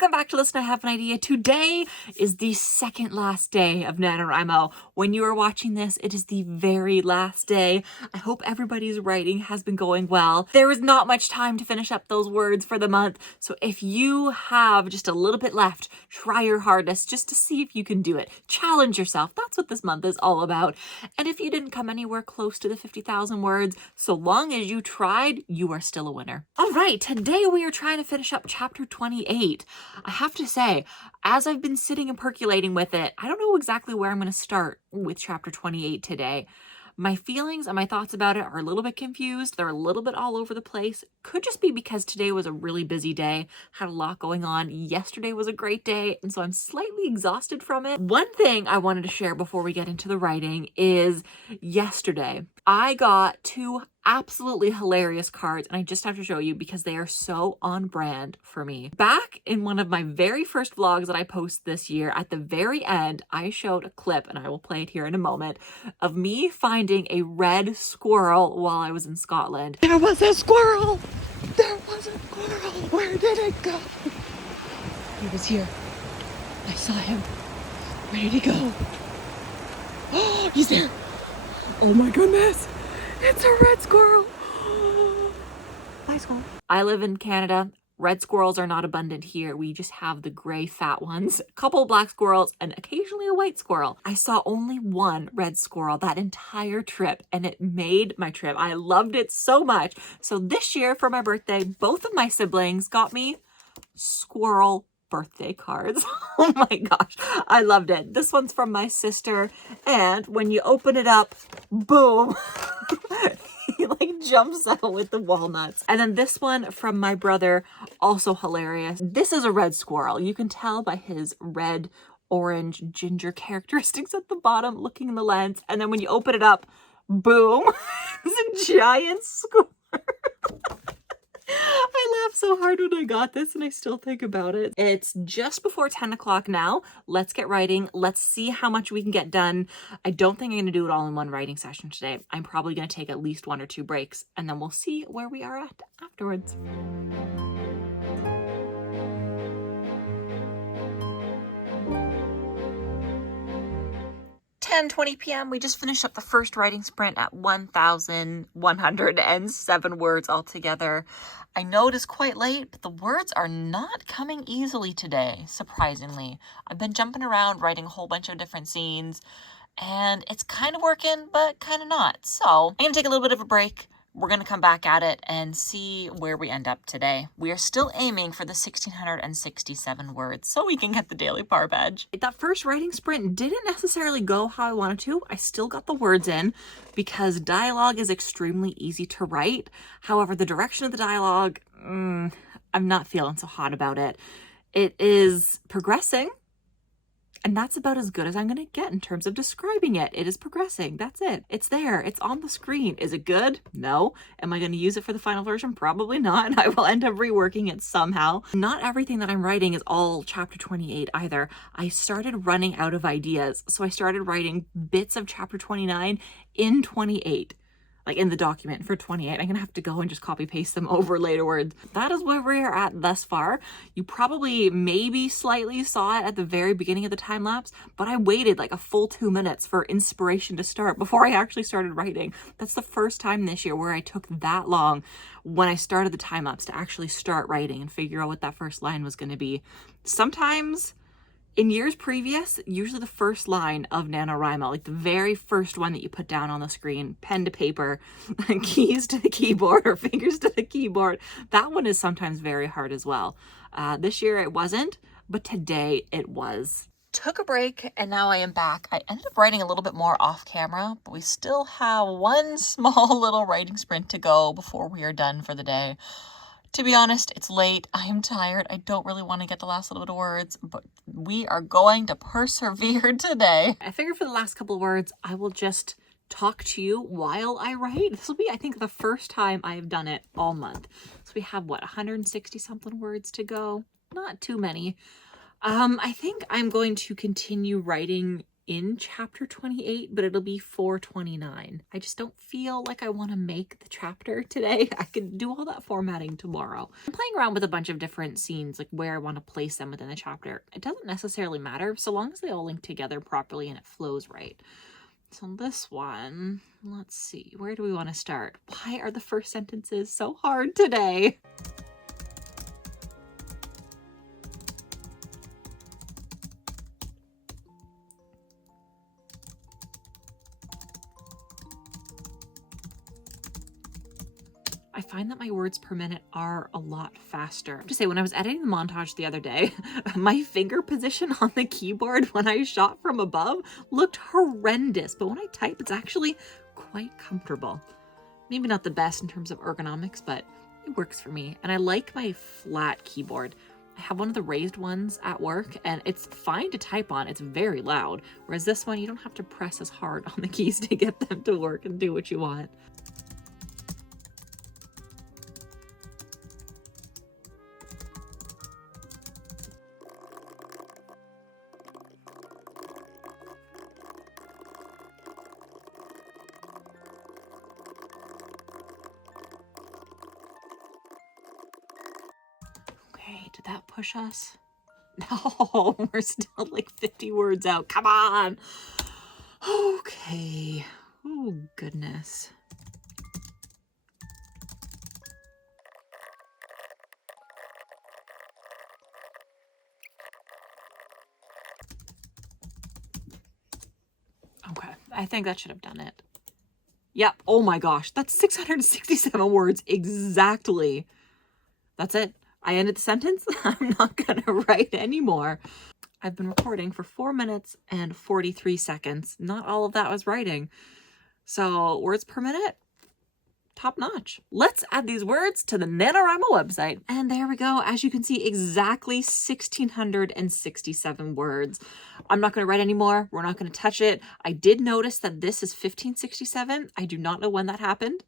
Welcome back to Listen, I Have an Idea. Today is the second last day of NaNoWriMo. When you are watching this, it is the very last day. I hope everybody's writing has been going well. There is not much time to finish up those words for the month, so if you have just a little bit left, try your hardest just to see if you can do it. Challenge yourself. That's what this month is all about. And if you didn't come anywhere close to the 50,000 words, so long as you tried, you are still a winner. All right, today we are trying to finish up chapter 28. I have to say, as I've been sitting and percolating with it, I don't know exactly where I'm going to start with chapter 28 today. My feelings and my thoughts about it are a little bit confused. They're a little bit all over the place. Could just be because today was a really busy day. Had a lot going on. Yesterday was a great day, and so I'm slightly exhausted from it. One thing I wanted to share before we get into the writing is yesterday I got two absolutely hilarious cards, and I just have to show you because they are so on brand for me. Back in one of my very first vlogs that I posted this year, at the very end, I showed a clip, and I will play it here in a moment, of me finding a red squirrel while I was in Scotland. There was a squirrel! There was a squirrel! Where did it go? He was here. I saw him. Where did he go? Oh, he's there! Oh my goodness! It's a red squirrel! Bye, squirrel. I live in Canada. Red squirrels are not abundant here. We just have the gray fat ones, a couple black squirrels, and occasionally a white squirrel. I saw only one red squirrel that entire trip, and it made my trip. I loved it so much. So this year for my birthday, both of my siblings got me squirrel birthday cards. Oh my gosh, I loved it. This one's from my sister, and when you open it up, boom, he like jumps out with the walnuts. And then this one from my brother, also hilarious. This is a red squirrel. You can tell by his red, orange, ginger characteristics at the bottom, looking in the lens. And then when you open it up, boom, it's a giant squirrel. I laughed so hard when I got this, and I still think about it. It's just before 10 o'clock now. Let's get writing. Let's see how much we can get done. I don't think I'm going to do it all in one writing session today. I'm probably going to take at least 1 or 2 breaks, and then we'll see where we are at afterwards. 10:20 p.m. We just finished up the first writing sprint at 1,107 words altogether. I know it is quite late, but the words are not coming easily today, surprisingly. I've been jumping around writing a whole bunch of different scenes, and it's kind of working, but kind of not. So I'm going to take a little bit of a break. We're going to come back at it and see where we end up today. We are still aiming for the 1,667 words so we can get the daily par badge. That first writing sprint didn't necessarily go how I wanted to. I still got the words in because dialogue is extremely easy to write. However, the direction of the dialogue, I'm not feeling so hot about it. It is progressing. And that's about as good as I'm going to get in terms of describing it. It is progressing. That's it. It's there. It's on the screen. Is it good? No. Am I going to use it for the final version? Probably not. I will end up reworking it somehow. Not everything that I'm writing is all chapter 28 either. I started running out of ideas. So I started writing bits of chapter 29 in 28. Like in the document for 28. I'm gonna have to go and just copy paste them over later words. That is where we're at thus far. You probably maybe slightly saw it at the very beginning of the time lapse, but I waited like a full 2 minutes for inspiration to start before I actually started writing. That's the first time this year where I took that long when I started the time lapse to actually start writing and figure out what that first line was gonna be. Sometimes in years previous, usually the first line of NaNoWriMo, like the very first one that you put down on the screen, pen to paper, keys to the keyboard or fingers to the keyboard, that one is sometimes very hard as well. This year it wasn't, but today it was. Took a break and now I am back. I ended up writing a little bit more off camera, but we still have one small little writing sprint to go before we are done for the day. To be honest, it's late. I am tired. I don't really want to get the last little bit of words, but we are going to persevere today. I figured for the last couple of words, I will just talk to you while I write. This will be, I think, the first time I've done it all month. So we have, what, 160 something words to go? Not too many. I think I'm going to continue writing in chapter 28, but it'll be 429. I just don't feel like I want to make the chapter today. I can do all that formatting tomorrow. I'm playing around with a bunch of different scenes, like where I want to place them within the chapter. It doesn't necessarily matter so long as they all link together properly and it flows right. So this one, let's see, where do we want to start? Why are the first sentences so hard today? I find that my words per minute are a lot faster. I have to say, when I was editing the montage the other day, my finger position on the keyboard when I shot from above looked horrendous, but when I type, it's actually quite comfortable. Maybe not the best in terms of ergonomics, but it works for me. And I like my flat keyboard. I have one of the raised ones at work, and it's fine to type on. It's very loud. Whereas this one, you don't have to press as hard on the keys to get them to work and do what you want. Did that push us? No, we're still like 50 words out. Come on. Okay. Oh, goodness. Okay, I think that should have done it. Yep. Oh my gosh, that's 667 words exactly. That's it. I ended the sentence. I'm not gonna write anymore. I've been recording for 4 minutes and 43 seconds. Not all of that was writing. So words per minute, top notch. Let's add these words to the NaNoWriMo website. And there we go. As you can see, exactly 1,667 words. I'm not going to write anymore. We're not going to touch it. I did notice that this is 1,567. I do not know when that happened.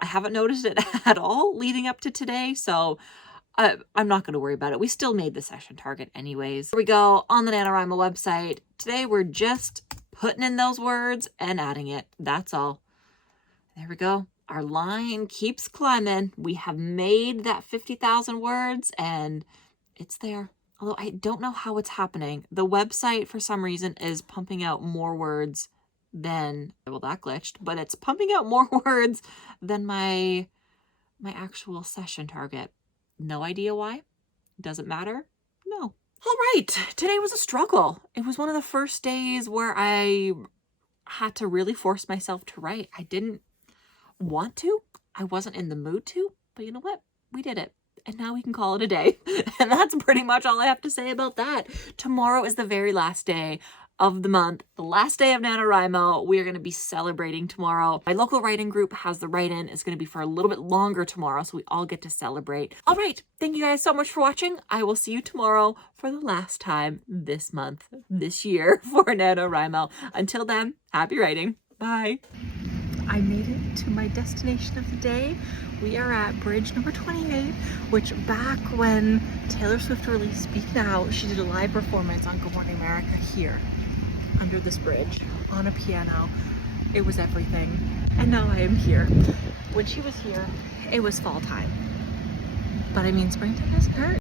I haven't noticed it at all leading up to today. So I'm not going to worry about it. We still made the session target anyways. Here we go on the NaNoWriMo website. Today we're just putting in those words and adding it. That's all. There we go. Our line keeps climbing. We have made that 50,000 words and it's there. Although I don't know how it's happening. The website for some reason is pumping out more words than, well, that glitched, but it's pumping out more words than my actual session target. No idea why. Doesn't matter. No. All right. Today was a struggle. It was one of the first days where I had to really force myself to write. I didn't want to. I wasn't in the mood to, but you know what? We did it. And now we can call it a day. And that's pretty much all I have to say about that. Tomorrow is the very last day of the month, the last day of NaNoWriMo. We are going to be celebrating tomorrow. My local writing group has the write-in. It's going to be for a little bit longer tomorrow, so we all get to celebrate. All right. Thank you guys so much for watching. I will see you tomorrow for the last time this month, this year for NaNoWriMo. Until then, happy writing. Bye. I made it to my destination of the day. We are at bridge number 28, which back when Taylor Swift released Speak Now, she did a live performance on Good Morning America here, under this bridge, on a piano. It was everything. And now I am here. When she was here, it was fall time. But I mean, springtime doesn't hurt.